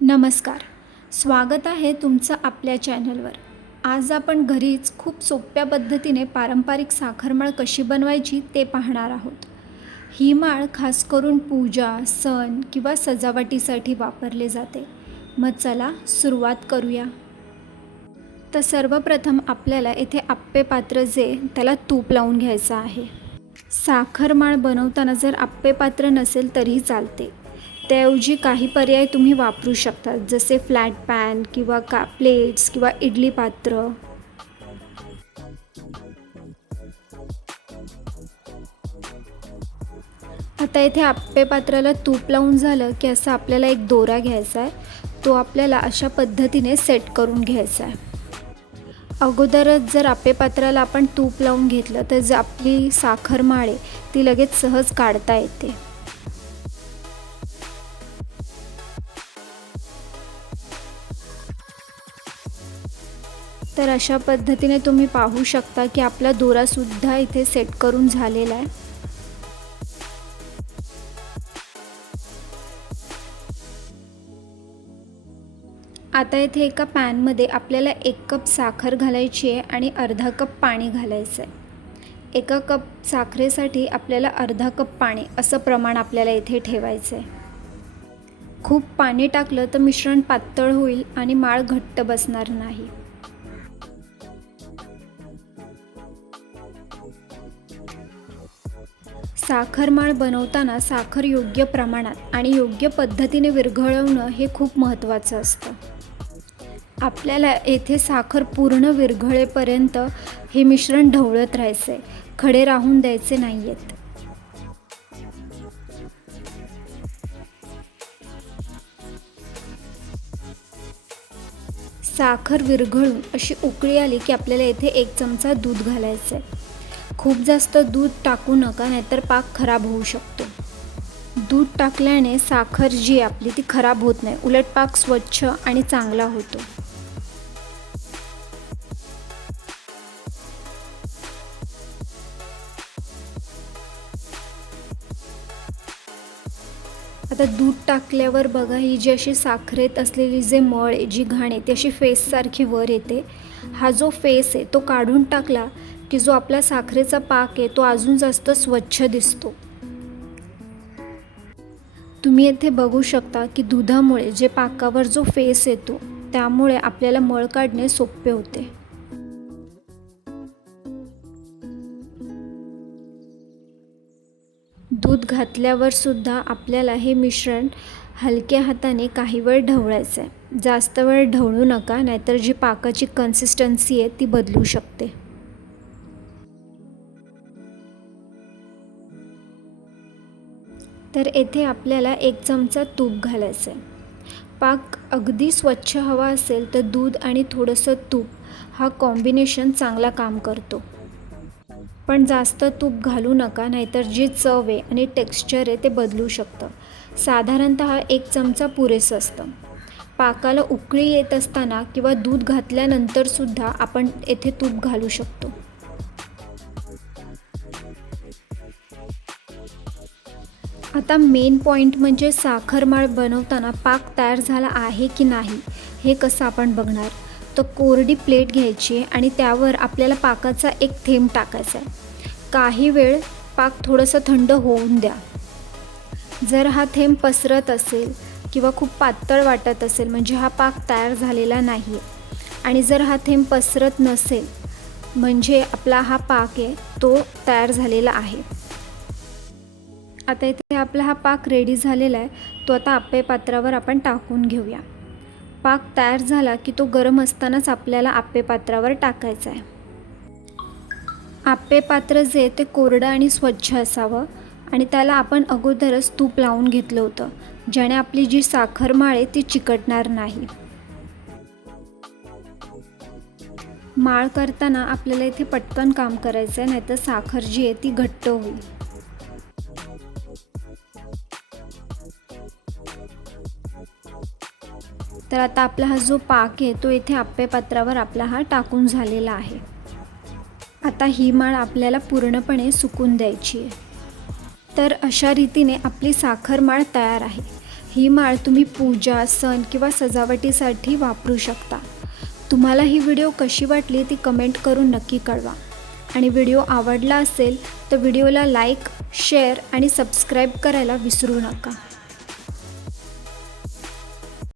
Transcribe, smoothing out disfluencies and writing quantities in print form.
नमस्कार. स्वागत आहे तुमचं आपल्या चॅनलवर. आज आपण घरीच खूप सोप्या पद्धतीने पारंपरिक साखरमाळ कशी बनवायची ते पाहणार आहोत. ही माळ खास करून पूजा, सण किंवा सजावटीसाठी वापरले जाते. मग चला सुरुवात करूया. तर सर्वप्रथम आपल्याला येथे आप्पे पात्र जे त्याला तूप लावून घ्यायचं आहे. साखरमाळ बनवताना जर आप्पे पात्र नसेल तरीही चालते. त्याऐवजी काही पर्याय तुम्ही वापरू शकता, जसे फ्लॅट पॅन किंवा प्लेट्स किंवा इडली पात्र. आता इथे आप्पे पात्राला तूप लावून झालं की असं आपल्याला एक दोरा घ्यायचा आहे. तो आपल्याला अशा पद्धतीने सेट करून घ्यायचा आहे. अगोदरच जर आप्पे पात्राला आपण तूप लावून घेतलं तर आपली साखरमाळ ती लगेच सहज काढता येते. तर अशा पद्धतीने तुम्ही पाहू शकता की आपला दोरासुद्धा इथे सेट करून झालेला आहे. आता इथे एका पॅनमध्ये आपल्याला 1 कप साखर घालायची आहे आणि अर्धा कप पाणी घालायचं आहे. 1 कप साखरेसाठी आपल्याला अर्धा कप पाणी असं प्रमाण आपल्याला इथे ठेवायचं आहे. खूप पाणी टाकलं तर मिश्रण पातळ होईल आणि माळ घट्ट बसणार नाही. साखरमाळ बनवताना साखर योग्य प्रमाणात आणि योग्य पद्धतीने विरघळवणं हे खूप महत्त्वाचं असतं. आपल्याला येथे साखर पूर्ण विरघळेपर्यंत हे मिश्रण ढवळत राहायचं आहे, खडे राहून द्यायचे नाही आहेत. साखर विरघळून अशी उकळी आली की आपल्याला येथे 1 चमचा दूध घालायचं आहे. खूप जास्त दूध टाकू नका, नाहीतर पाक खराब होऊ शकतो. दूध टाकल्याने साखर जी आपली ती खराब होत नाही, उलट पाक स्वच्छ आणि चांगला होतो. आता दूध टाकल्यावर बघा, ही जी अशी साखरेत असलेली जे मळ आहे, जी घाण आहे, ती अशी फेससारखी वर येते. हा जो फेस आहे तो काढून टाकला की जो आपला साखरेचा पाक आहे तो अजून जास्त स्वच्छ दिसतो. तुम्ही येथे बघू शकता की दुधामुळे जे पाकावर जो फेस येतो त्यामुळे आपल्याला मळ काढणे सोपे होते. दूध घातल्यावर सुद्धा आपल्याला हे मिश्रण हलक्या हाताने काही वेळ ढवळायचं आहे. जास्त वेळ ढवळू नका, नाहीतर जी पाकाची कन्सिस्टन्सी आहे ती बदलू शकते. तर येथे आपल्याला 1 चमचा तूप घालायचं आहे. पाक अगदी स्वच्छ हवा असेल तर दूध आणि थोडंसं तूप हा कॉम्बिनेशन चांगला काम करतो. पण जास्त तूप घालू नका, नाहीतर जी चव आहे आणि टेक्स्चर आहे ते बदलू शकतं. साधारणतः 1 चमचा पुरेसं असतं. पाकाला उकळी येत असताना किंवा दूध घातल्यानंतरसुद्धा आपण येथे तूप घालू शकतो. आता मेन पॉईंट म्हणजे साखरमाळ बनवताना पाक तयार झाला आहे की नाही हे कसं आपण बघणार. तर कोरडी प्लेट घ्यायची आणि त्यावर आपल्याला पाकाचा 1 थेंब टाकायचा आहे. काही वेळ पाक थोडंसं थंड होऊन द्या. जर हा थेंब पसरत असेल किंवा खूप पातळ वाटत असेल म्हणजे हा पाक तयार झालेला नाही आहे. आणि जर हा थेंब पसरत नसेल म्हणजे आपला हा पाक आहे तो तयार झालेला आहे. आता इथे आपला हा पाक रेडी झालेला आहे. तो आता आप्पे पात्रावर आपण टाकून घेऊया. पाक तयार झाला की तो गरम असतानाच आपल्याला आप्पे पात्रावर टाकायचा आहे. आप्पे पात्र जे ते कोरडं आणि स्वच्छ असावं आणि त्याला आपण अगोदरच तूप लावून घेतलं होतं, ज्याने आपली जी साखरमाळ आहे ती चिकटणार नाही. माळ करताना आपल्याला इथे पटकन काम करायचं आहे, नाहीतर साखर जी आहे ती घट्ट होईल. तर आता आपला हा जो पाक आहे तो इथे आप्पे पात्रावर आपला हा टाकून झालेला आहे. आता ही माळ आपल्याला पूर्णपणे सुकून द्यायची आहे. तर अशा रीतीने आपली साखरमाळ तयार आहे. ही माळ तुम्ही पूजा, सण किंवा सजावटीसाठी वापरू शकता. तुम्हाला ही व्हिडिओ कशी वाटली ती कमेंट करून नक्की कळवा. आणि व्हिडिओ आवडला असेल तर व्हिडिओला लाईक, शेअर आणि सबस्क्राईब करायला विसरू नका.